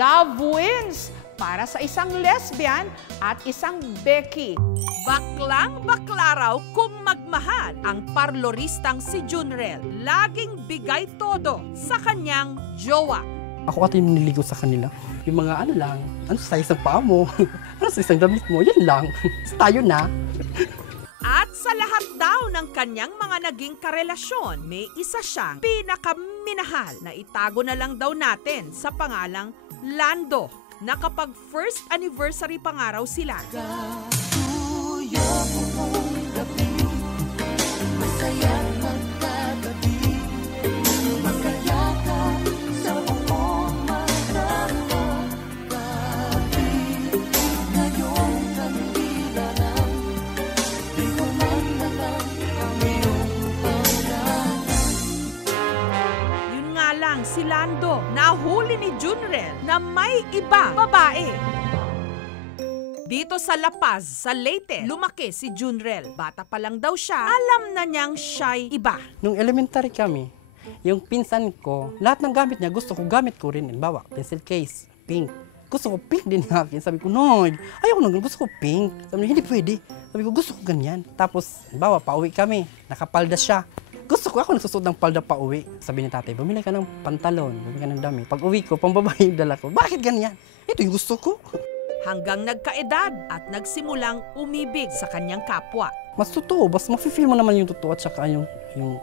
Love wins para sa isang lesbian at isang Becky. Baklang-bakla raw kung magmahal ang parloristang si Junrel. Laging bigay todo sa kanyang jowa. Ako ate yung nililigo sa kanila. Yung mga ano lang, ano sa isang paa mo, ano sa isang damit mo, yan lang. Tayo na. At sa lahat daw ng kanyang mga naging karelasyon, may isa siyang pinakaminahal na itago na lang daw natin sa pangalang Lando, na kapag first anniversary pa nga raw sila. Si Lando, nahuli ni Junrel na may ibang babae. Dito sa La Paz, sa Leyte, lumaki si Junrel. Bata pa lang daw siya, alam na niyang siya'y iba. Nung elementary kami, yung pinsan ko, lahat ng gamit niya gusto ko, gamit ko rin. Bawa, pencil case, pink. Gusto ko pink din ng akin. Sabi ko, no, ayaw ko gusto ko pink. Sabi niya, hindi pwede. Sabi ko, gusto ko ganyan. Tapos, bawa, pauwi kami, nakapalda siya. Gusto ko, ako nagsusuot ng palda pa uwi. Sabi ni tatay, bumili ka ng pantalon, bumili ka ng dami. Pag uwi ko, pambabae yung dala ko. Bakit ganyan? Ito yung gusto ko. Hanggang nagkaedad at nagsimulang umibig sa kanyang kapwa. Mas totoo, mas mafe-feel mo naman yung totoo at saka yung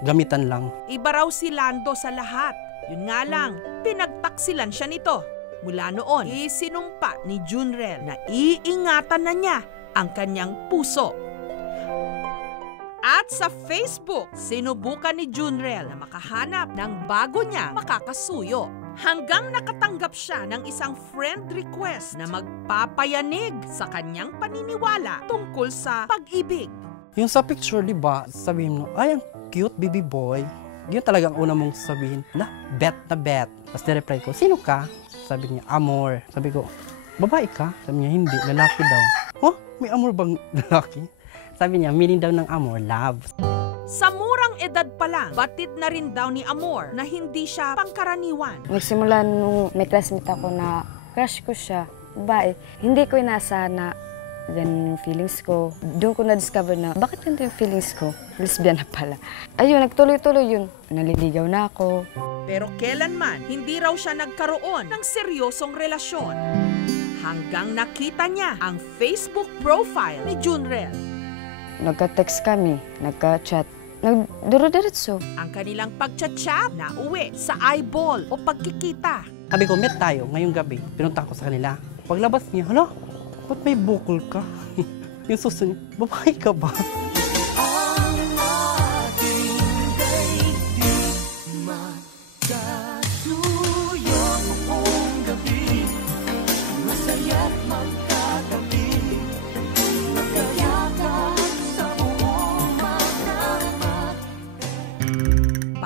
gamitan lang. Iba raw si Lando sa lahat. Yun nga lang, pinagtaksilan siya nito. Mula noon, isinumpa ni Junrel na iingatan na niya ang kanyang puso. At sa Facebook, sinubukan ni Junrel na makahanap ng bago niya makakasuyo. Hanggang nakatanggap siya ng isang friend request na magpapayanig sa kanyang paniniwala tungkol sa pag-ibig. Yung sa picture, di ba, sabihin mo, ay, ang cute baby boy. Yun talagang una mong sabihin, bet na bet. Tapos nireply ko, sino ka? Sabi niya, Amor. Sabi ko, babae ka? Sabi niya, hindi, lalaki daw. Oh, may amor bang lalaki? Sabi niya, meaning daw ng amor, love. Sa murang edad pa lang, batid na rin daw ni Amor na hindi siya pangkaraniwan. Nagsimula nung may classmate ako na crush ko siya, babae. Hindi ko inasahan na ganun yung feelings ko. Doon ko na-discover na, bakit ganito yung feelings ko? Lesbian na pala. Ayun, nagtuloy-tuloy yun. Naliligaw na ako. Pero kailanman, hindi raw siya nagkaroon ng seryosong relasyon. Hanggang nakita niya ang Facebook profile ni Junrel. Nagka-text kami, nagka-chat, nagduro-diretso. Ang kanilang pagchat-chat na uwi sa eyeball o pagkikita. Sabi ko, meet tayo ngayong gabi. Pinunta ko sa kanila. Paglabas niya, hala, ba't may bukol ka? Yung susunod, babae ka ba?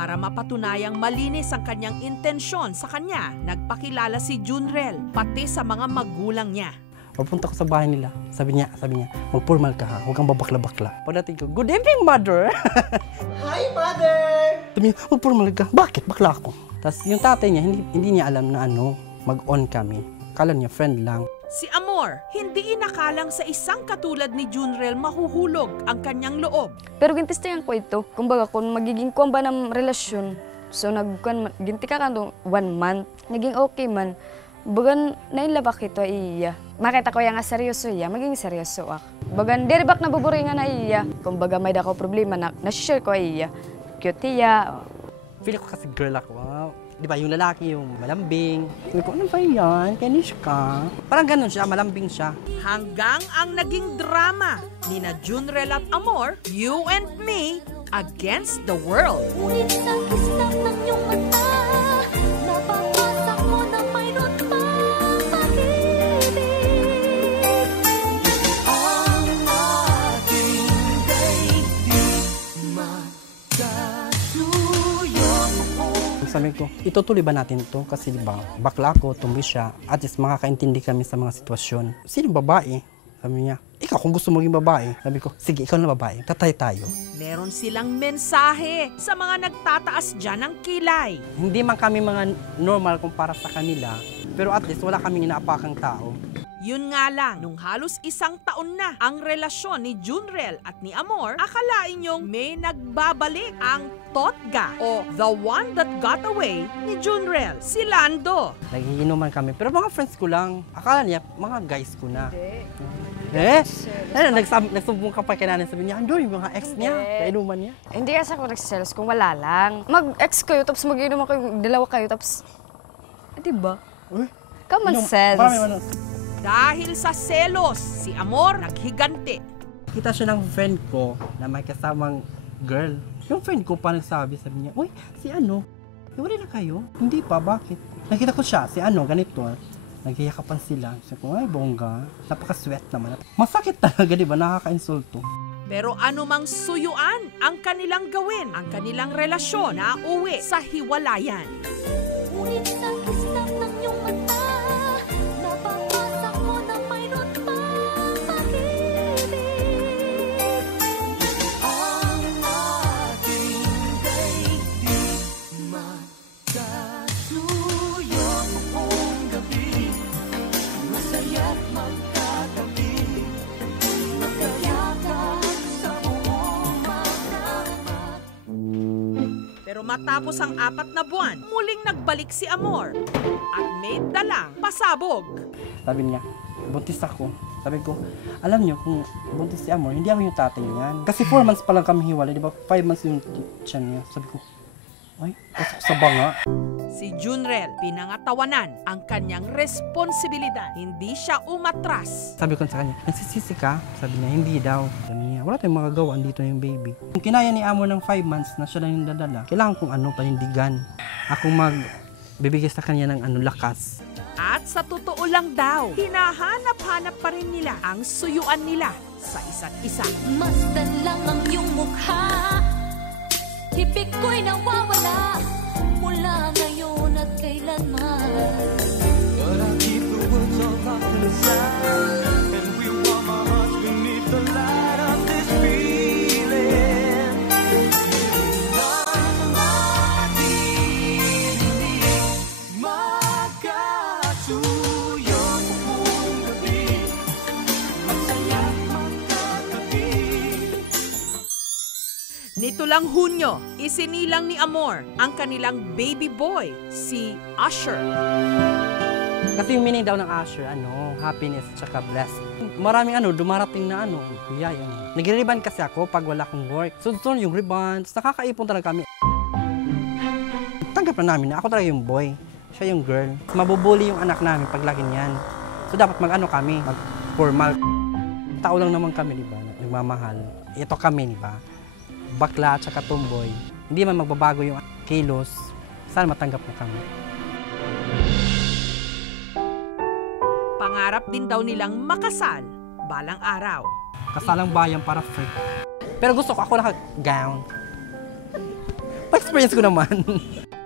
Para mapatunayang malinis ang kanyang intensyon sa kanya, nagpakilala si Junrel, pati sa mga magulang niya. Papunta ko sa bahay nila. Sabi niya, mag-formal ka ha, huwag kang babakla-bakla. Pagdating ko, good evening, mother! Hi, mother! Sabi niya, mag-formal ka. Bakit? Bakla ako. Tapos yung tatay niya, hindi niya alam na mag-on kami. Kala niya, friend lang. Si Amor, hindi inakalang sa isang katulad ni Junrel mahuhulog ang kanyang loob. Pero gintistayan ko ito. Kumbaga, kung magiging kuwamba ng relasyon, so ginti ka kanto 1 month, naging okay man, bagan nailabak ito iya. Makita ko yung nga seryoso iya, maging seryoso ako. Bagan, diribak na buburingan na iya. Kumbaga, may dako problema na, nasishare ko iya. Cute iya. Feel ko kasi girl ako. Di ba, yung lalaki, yung malambing. Sabi ko, ano ba yan? Kanish ka? Parang ganun siya, malambing siya. Hanggang ang naging drama ni na Junrel at Amor, You and Me Against the World. Ngunit sa kislap ng iyong mata, napapasa ko na mayroon pa pag-ibig. Ang ating daigdig magkasuyo. Sabi ko, itutuloy ba natin ito? Kasi di ba, bakla ako, tumboy siya. At least makakaintindi kami sa mga sitwasyon. Sino babae? Sabi niya, ikaw kung gusto maging babae. Sabi ko, sige, ikaw na babae. Tatay tayo. Meron silang mensahe sa mga nagtataas dyan ng kilay. Hindi man kami mga normal kumpara sa kanila, pero at least wala kaming inaapakang tao. Yun nga lang, nung halos 1 taon na ang relasyon ni Junrel at ni Amor, akalain niyong may nagbabalik ang totga o the one that got away ni Junrel, si Lando. Nagiinuman kami, pero mga friends ko lang. Akala niya, mga guys ko na. Nagsumbong ka pa kay nanay, sabi niya, ando yung mga ex niya, kainuman niya. Hindi kasi ako nagsiselos kung wala lang. Mag-ex kayo, tapos mag-inuman kayo, dalawa kayo, tapos... diba? Common sense. Dahil sa selos, si Amor naghigante. Kita siya ng friend ko na may kasamang girl. Yung friend ko pa nagsabi, sabi niya, uy, si ano? Iwalay na kayo? Hindi pa, bakit? Nakita ko siya, si ano, ganito. Nagyayakapan sila. Sabi ko, ay, bongga. Napaka-sweat naman. Masakit talaga, di ba? Nakaka-insulto. Pero anumang suyuan ang kanilang gawin, ang kanilang relasyon na uwi sa hiwalayan. Ngunit sa kislap ng iyong mata, napapasak mo na mayroon pang pag-ibig. Ang ating daigdig magkasuyo buong gabi, masaya't magkatabi, magkayakap sa buong magdapat. Pero matapos ang 4 na buwan, muling nagbalik si Amor at may dalang pasabog. Sabi niya, buntis ako. Sabi ko, alam niyo, kung buntis si Amor, hindi ako yung tatay niyan. Kasi 4 months pa lang kami hiwalay, di ba? 5 months yung tiyan niya. Sabi ko, ay, pasok sa banga. Si Junrel pinangatawanan ang kanyang responsibilidad. Hindi siya umatras. Sabi ko sa kanya, nagsisisi ka? Sabi niya, hindi daw. Sabi niya, wala tayong magagawa, andito yung baby. Kung kinaya ni Amor ng 5 months na siya lang yung dadala, kailangan kong panindigan. Ako magbibigay sa kanya ng lakas. At sa totoo lang daw, hinahanap-hanap pa rin nila ang suyuan nila sa isa't isa. Masdan lang ang iyong mukha, hibig ko'y nawawala mula ngayon at kailanman. But I keep the words all locked inside, and we warm our hearts beneath the light of this feeling. Ang ating magkasuyo buong gabi, masaya't magkatabi. Nito lang Hunyo, isinilang ni Amor ang kanilang baby boy, si Usher. Kasi yung meaning daw ng Usher, happiness tsaka blessed. Maraming dumarating na kuya yung... Nag-ribbon kasi ako pag wala akong work. Sunod yung ribbon, nakakaipon talaga kami. Tanggap na namin na ako talaga yung boy, siya yung girl. Mabubuli yung anak namin pag laki niyan. So dapat kami, mag-formal. Tao lang naman kami, di ba? Nagmamahal. Ito kami, di ba? Bakla at saka tomboy. Hindi man magbabago yung kilos. Sana matanggap na kami. Pangarap din daw nilang makasal balang araw. Kasalang bayan para free. Pero gusto ko ako naka-gown. Pa-experience ko naman.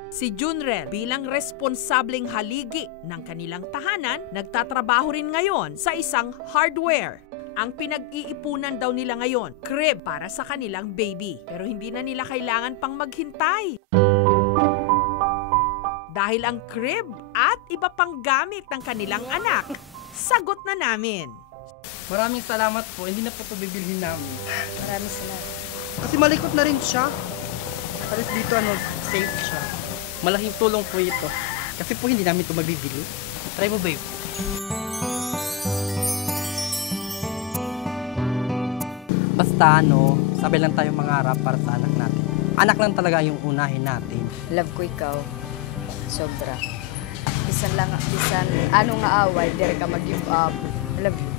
Si Junrel bilang responsableng haligi ng kanilang tahanan, nagtatrabaho rin ngayon sa isang hardware. Ang pinag-iipunan daw nila ngayon, crib para sa kanilang baby. Pero hindi na nila kailangan pang maghintay. Dahil ang crib at iba pang gamit ng kanilang anak, sagot na namin. Maraming salamat po. Hindi na po ito bibilhin namin. Maraming salamat. Kasi malikot na rin siya. Alis dito, safe siya. Malaking tulong po ito. Kasi po hindi namin ito mabibili. Try mo, babe. Basta, sabi lang tayo mangarap para sa anak natin. Anak lang talaga yung unahin natin. Love ko ikaw. Sobra. Bisan ano nga away, dire ka mag-give up. I love you.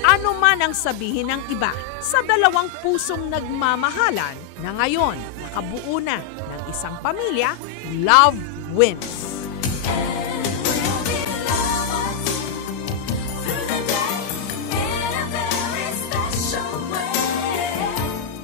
Ano man ang sabihin ng iba, sa dalawang pusong nagmamahalan na ngayon nakabuo na ng isang pamilya, love wins.